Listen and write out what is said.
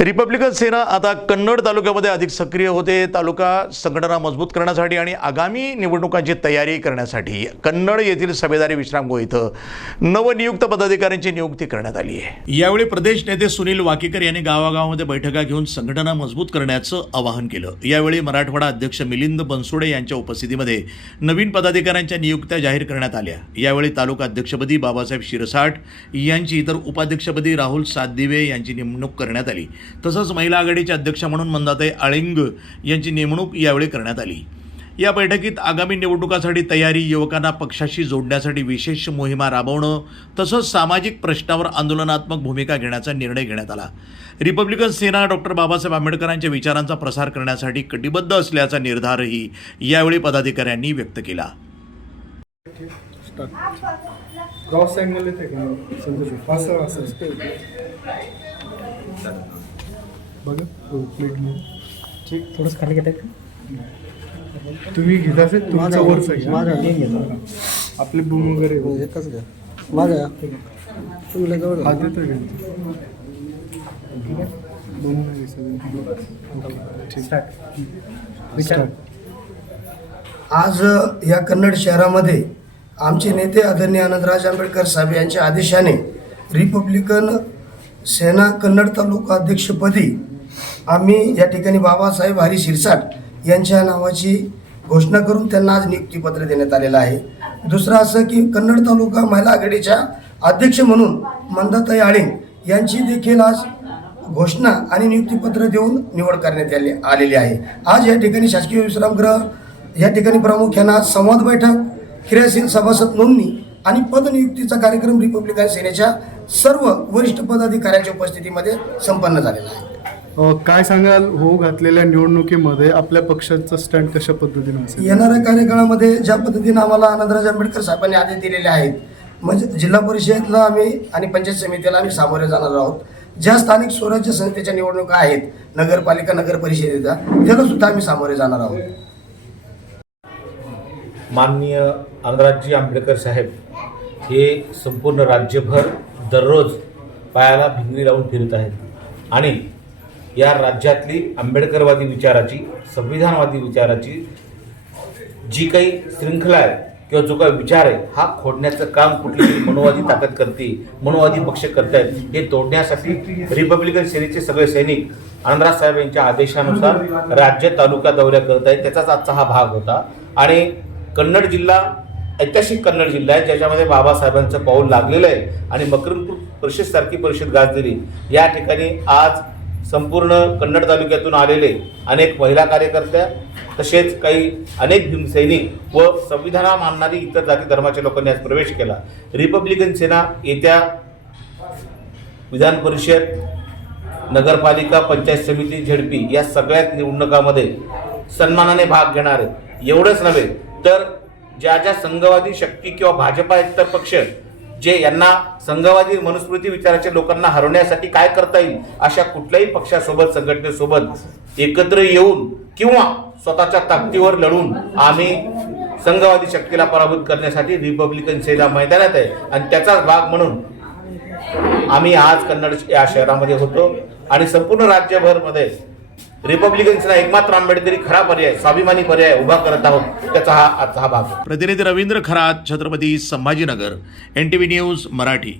Republican सेना आता कन्नड तालुक्यामध्ये अधिक सक्रिय होते. तालुका संघटना मजबूत करण्यासाठी आणि आगामी निवडणुकांची तयारी करण्यासाठी कन्नड येथील सभेदारी विश्रामगृह इथं नवनियुक्त पदाधिकाऱ्यांची नियुक्ती करण्यात आली आहे. यावेळी प्रदेश नेते सुनील वाकेकर यांनी गावागावामध्ये बैठका घेऊन संघटना मजबूत करण्याचं आवाहन केलं. यावेळी मराठवाडा अध्यक्ष मिलिंद बनसोडे यांच्या उपस्थितीमध्ये नवीन पदाधिकाऱ्यांच्या नियुक्त्या जाहीर करण्यात आल्या. यावेळी तालुका अध्यक्षपदी बाबासाहेब शिरसाट यांची तर उपाध्यक्षपदी राहुल सातदिवे यांची नेमणूक करण्यात आली. तसंच महिला आघाडीचे अध्यक्ष म्हणून मंदाताई आळिंग यांची नेमणूक यावेळी करण्यात आली. या बैठकीत आगामी निवडणुकासाठी तयारी युवकांना पक्षाशी जोडण्यासाठी विशेष मोहिमा राबवणं तसंच सामाजिक प्रश्नावर आंदोलनात्मक भूमिका घेण्याचा निर्णय घेण्यात आला. रिपब्लिकन सेना डॉक्टर बाबासाहेब आंबेडकरांच्या विचारांचा प्रसार करण्यासाठी कटिबद्ध असल्याचा निर्धारही यावेळी पदाधिकाऱ्यांनी व्यक्त केला. क्रॉस अँगल येते का? असं असं. बघा हो प्लेट घेऊन. ठीक. थोडंसं खाली घेतात तुम्ही घेत असेल तुमचं वरचं घ्या. माझं आपले बूम वगैरे हो, एकच घ्या. माझं तुम्ही बूम नाही दिसत. ठीक Start. आज या कन्नड शहरामध्ये आमचे नेते आदरणीय आनंदराज आंबेडकर साहेब यांच्या आदेशाने रिपब्लिकन सेना कन्नड तालुका अध्यक्षपदी आम्ही या ठिकाणी बाबासाहेब हरी शिरसाट यांच्या नावाची घोषणा करून त्यांना आज नियुक्तीपत्र देण्यात आलेलं आहे. दुसरं असं की कन्नड तालुका महिला आघाडीच्या अध्यक्ष म्हणून मंदाताई आळिंग यांची देखील आज घोषणा आणि नियुक्तीपत्र देऊन निवड करण्यात आली आलेली आहे. आज या ठिकाणी शासकीय विश्रामगृह या ठिकाणी प्रामुख्यानं आज संवाद बैठक क्रियाशील सभासद नोंदणी आणि पदनियुक्तीचा कार्यक्रम रिपब्लिकन सेनेच्या सर्व वरिष्ठ पदाधिकाऱ्यांच्या उपस्थितीमध्ये संपन्न झालेला आहे. काय सांगाल? हो घातलेल्या निवडणुकीमध्ये आपल्या पक्षाचं स्टँड कशा पद्धतीने असेल? येणाऱ्या कार्यकाळामध्ये ज्या पद्धतीने आम्हाला आनंदराज आंबेडकर साहेबांनी आदेश दिलेले आहेत म्हणजे जिल्हा परिषदला आम्ही आणि पंचायत समितीला आम्ही सामोरे जाणार आहोत. ज्या स्थानिक स्वराज्य संस्थेच्या निवडणुका आहेत नगरपालिका नगर परिषदेच्या त्याला सुद्धा आम्ही सामोरे जाणार आहोत. माननीय आनंदराजजी आंबेडकर साहेब हे संपूर्ण राज्यभर दररोज पायाला भिंगरी लावून फिरत आहेत. आणि या राज्यातली आंबेडकरवादी विचाराची संविधानवादी विचाराची जी काही श्रृंखला आहे किंवा जो काही विचार आहे हा खोडण्याचं काम कुठली मनोवादी ताकद करते मनोवादी पक्ष करतायत हे तोडण्यासाठी रिपब्लिकन सेनेचे सगळे सैनिक आनंदराज साहेब यांच्या आदेशानुसार राज्य तालुका दौऱ्या करत आहेत त्याचाच आजचा हा भाग होता. आणि कन्नड जिल्हा ऐतिहासिक कन्नड जिल्हा आहे ज्याच्यामध्ये बाबासाहेबांचं पाऊल लागलेलं आहे. आणि मकरंदपूर परिषदसारखी परिषद गाजलेली या ठिकाणी आज संपूर्ण कन्नड तालुक्यातून आलेले अनेक महिला कार्यकर्त्या तसेच काही अनेक भीमसैनिक व संविधाना मानणारी इतर जाती धर्माच्या लोकांनी आज प्रवेश केला. रिपब्लिकन सेना येत्या विधान परिषद नगरपालिका पंचायत समिती झेडपी या सगळ्याच निवडणुकामध्ये सन्मानाने भाग घेणार. आहे एवढंच नव्हे तर ज्या ज्या संघवादी शक्ती किंवा भाजपा इतर पक्ष जे यांना संघवादी मनुस्मृती विचाराच्या लोकांना हरवण्यासाठी काय करता येईल अशा कुठल्याही पक्षासोबत संघटनेसोबत एकत्र येऊन किंवा स्वतःच्या ताकदीवर लढून आम्ही संघवादी शक्तीला पराभूत करण्यासाठी रिपब्लिकन सेना मैदानात आहे. आणि त्याचाच भाग म्हणून आम्ही आज कन्नड या शहरामध्ये होतो. आणि संपूर्ण राज्यभरमध्ये रिपब्लिकन्सला एकमात्र आंबेडकरी खरा पर्याय स्वाभिमानी पर्याय उभा करत आहोत त्याचा हा आजचा हा भाग. प्रतिनिधी Ravindra Kharat Chhatrapati Sambhajinagar N T V news Marathi.